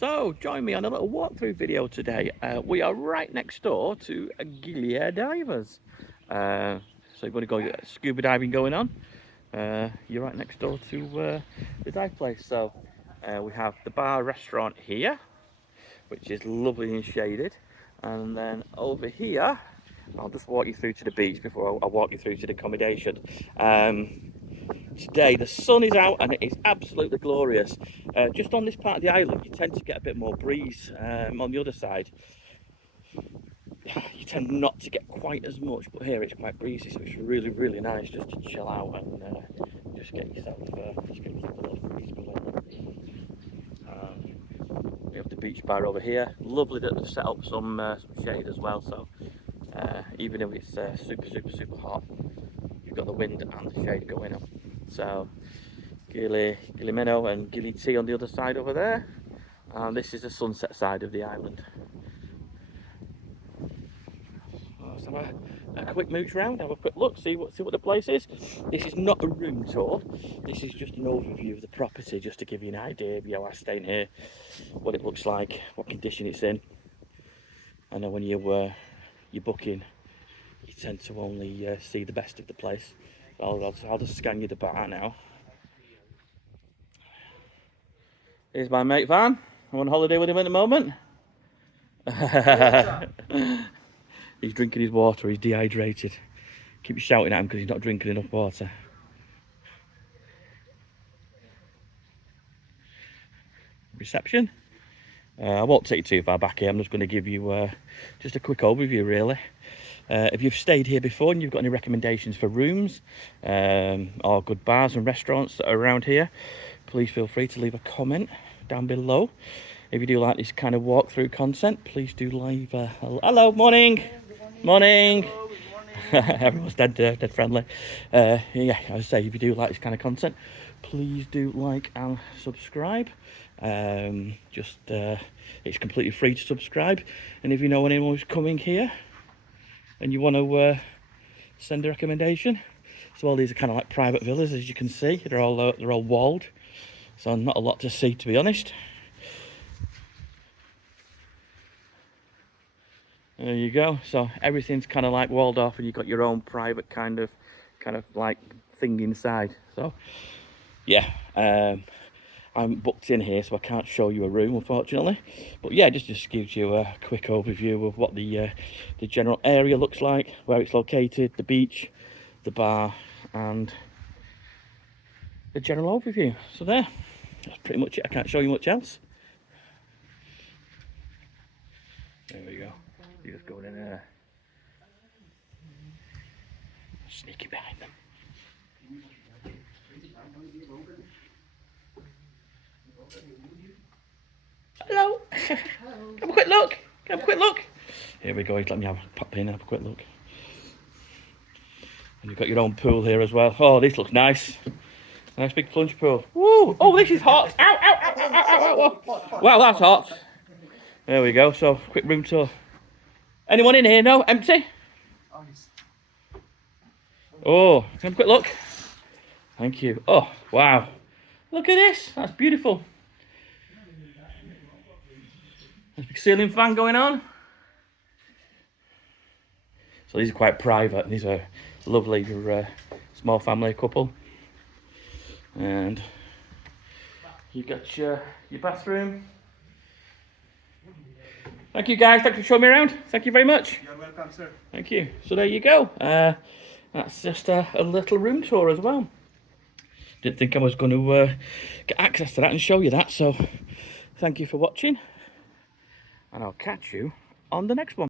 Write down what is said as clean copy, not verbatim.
So join me on a little walkthrough video today. We are right next door to Gili Air divers. So you've got to go scuba diving going on. You're right next door to the dive place. So we have the bar restaurant here, which is lovely and shaded. And then over here, I'll just walk you through to the beach before I walk you through to the accommodation. Today the sun is out and it is absolutely glorious. Just on this part of the island you tend to get a bit more breeze. On the other side you tend not to get quite as much, but here it's quite breezy, so it's really nice just to chill out and just get yourself a little breeze going on. We have the beach bar over here. Lovely that they've set up some shade as well, so even if it's super hot, you've got the wind and the shade going on. So Gili Minnow and Gili Tea on the other side over there, and this is the sunset side of the island. Let's have a quick mooch round, have a quick look, see what the place is. This is not a room tour, this is just an overview of the property, just to give you an idea of how I stay in here, what it looks like, what condition it's in. I know when you're booking, you tend to only see the best of the place. I'll just scan you the bar now. Here's my mate Van. I'm on holiday with him at the moment. He's drinking his water, he's dehydrated. Keep shouting at him because he's not drinking enough water. Reception. I won't take you too far back here, I'm just going to give you just a quick overview really. If you've stayed here before and you've got any recommendations for rooms or good bars and restaurants that are around here, please feel free to leave a comment down below. If you do like this kind of walkthrough content, please do leave a hello, morning. Everyone's dead friendly. Yeah, I say, if you do like this kind of content, please do like and subscribe. It's completely free to subscribe, and if you know anyone who's coming here and you want to send a recommendation, so all these are kind of like private villas, as you can see. They're all walled, so not a lot to see, to be honest. There you go. So everything's kind of like walled off, and you've got your own private kind of like thing inside. So yeah, I'm booked in here, so I can't show you a room, unfortunately. But yeah, just gives you a quick overview of what the general area looks like, where it's located, the beach, the bar, and the general overview. So there, that's pretty much it. I can't show you much else. There we go. You just going in there. Sneaky behind them. Hello. Have a quick look. Have a quick look. Here we go. He's letting me pop in and have a quick look. And you've got your own pool here as well. Oh, this looks nice. Nice big plunge pool. Woo! Oh, this is hot. Ow, ow, ow, ow, ow, ow. Wow, that's hot. There we go. So, quick room tour. Anyone in here? No? Empty? Oh, can I have a quick look? Thank you. Oh, wow. Look at this. That's beautiful. There's a big ceiling fan going on. So these are quite private. These are lovely. You're a small family couple. And you've got your bathroom. Thank you guys, thanks for showing me around. Thank you very much. You're welcome, sir. Thank you. So there you go. That's just a little room tour as well. Didn't think I was going to get access to that and show you that. So thank you for watching. And I'll catch you on the next one.